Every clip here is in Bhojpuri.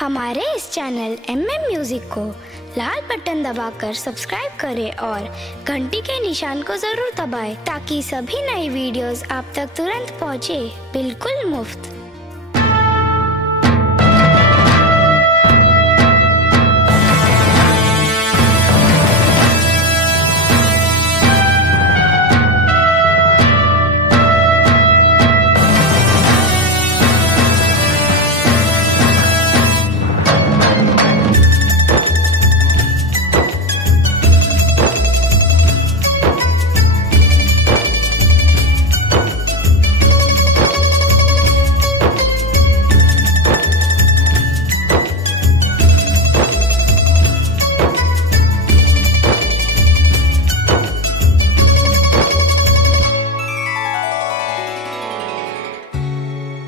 हमारे इस चैनल MM म्यूजिक को लाल बटन दबाकर सब्सक्राइब करें और घंटी के निशान को जरूर दबाएं ताकि सभी नई वीडियोस आप तक तुरंत पहुंचे, बिल्कुल मुफ्त।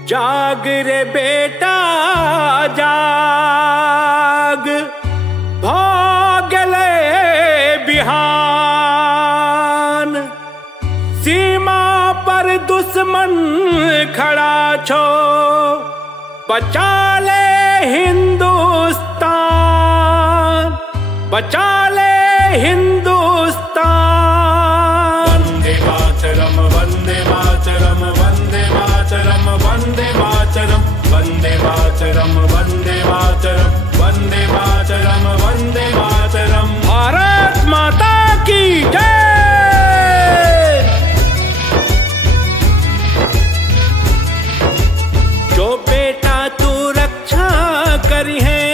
जाग रे बेटा जाग, भाग ले बिहान। सीमा पर दुश्मन खड़ा छो, बचा ले हिंदुस्तान, बचा ले हिंदुस्तान। वंदे मातरम वंदे मातरम वंदे मातरम वंदे मातरम वंदे मातरम वंदे मातरम वंदे मातरम वंदे मातरम। भारत माता की जय। जो बेटा तू रक्षा करी है,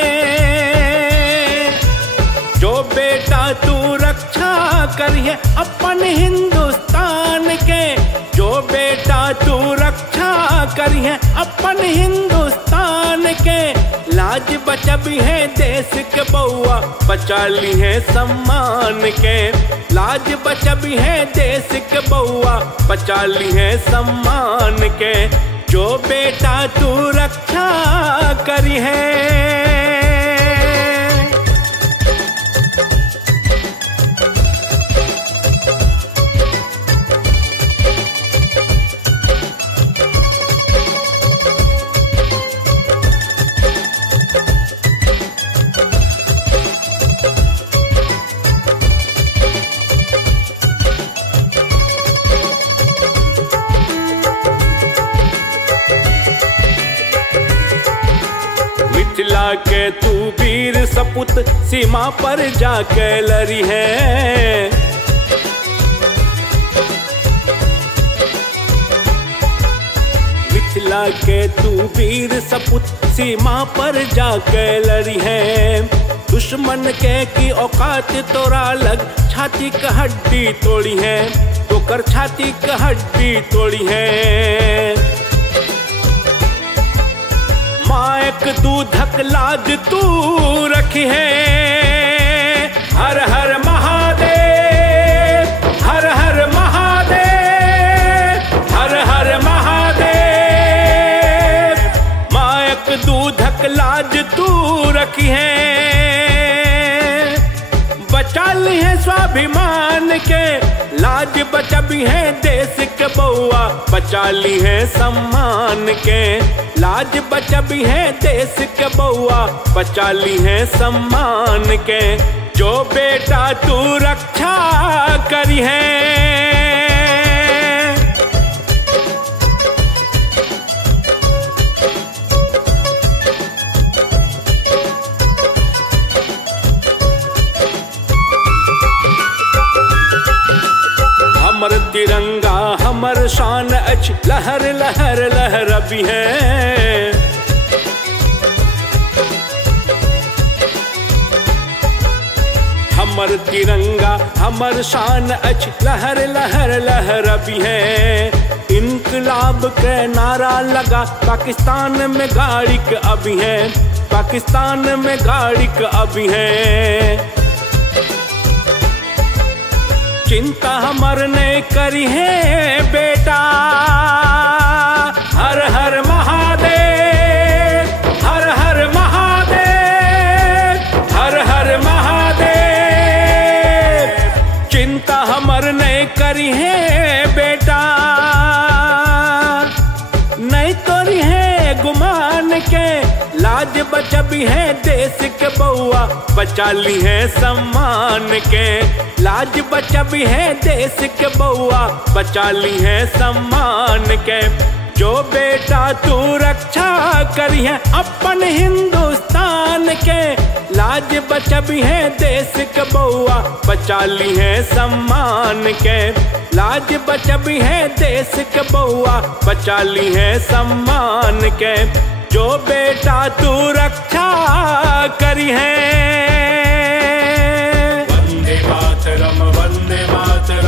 जो बेटा तू रक्षा करी है अपन हिंदुस्तान के, जो बेटा तू रक्षा करी है अपन हिंदुस्तान के। लाज बचाबी है देश के बउआ, बचा ली है सम्मान के। लाज बचाबी है देश के बउआ, बचा ली है सम्मान के। जो बेटा तू रक्षा करी है। मिथिला के तू वीर सपूत, सीमा पर जाके लड़ी है। मिथिला के तू वीर सपूत, सीमा पर जाके लड़ी है। दुश्मन के की औकात तोरा लग, छाती का हड्डी तोड़ी है, तो कर छाती का हड्डी तोड़ी है। मायक दूधक लाज तू रखी है। हर हर महादेव, हर हर महादेव, हर हर महादेव। मायक दूधक लाज तू रखी है। बचा ली है स्वाभिमान के, लाज बचाबी है देश के बउआ, बचा ली है सम्मान के। लाज बचाबी है देश के बउआ, बचा ली है सम्मान के। जो बेटा तू रक्षा करी है। हमर तिरंगा हमर शान अछि, लहर लहर लहरबी है। हमर तिरंगा हमर शान अछि, लहर लहर लहरबी है। इनकलाब के नारा लगा, पाकिस्तान में गाड़ी के अभी है, पाकिस्तान में गाड़ी के अभी है। चिंता हमर ने करी है बेटा। हर हर महादेव, हर हर महादेव, हर हर महादेव। चिंता हमर ने करी है बेटा, नहीं तोरी है गुमान के। लाज बचबी बचबी है देश के बउआ बचा ली है सम्मान के। लाज बचबी है देश के बउआ बचा ली है सम्मान के। जो बेटा तू रक्षा करी है अपन हिंदुस्तान के। लाज बचबी है देश के बउआ बचा ली है सम्मान के। लाज बचबी है देश के बउआ बचा ली है सम्मान के। जो बेटा तू रक्षा करी है। वंदे मातरम वंदे मातरम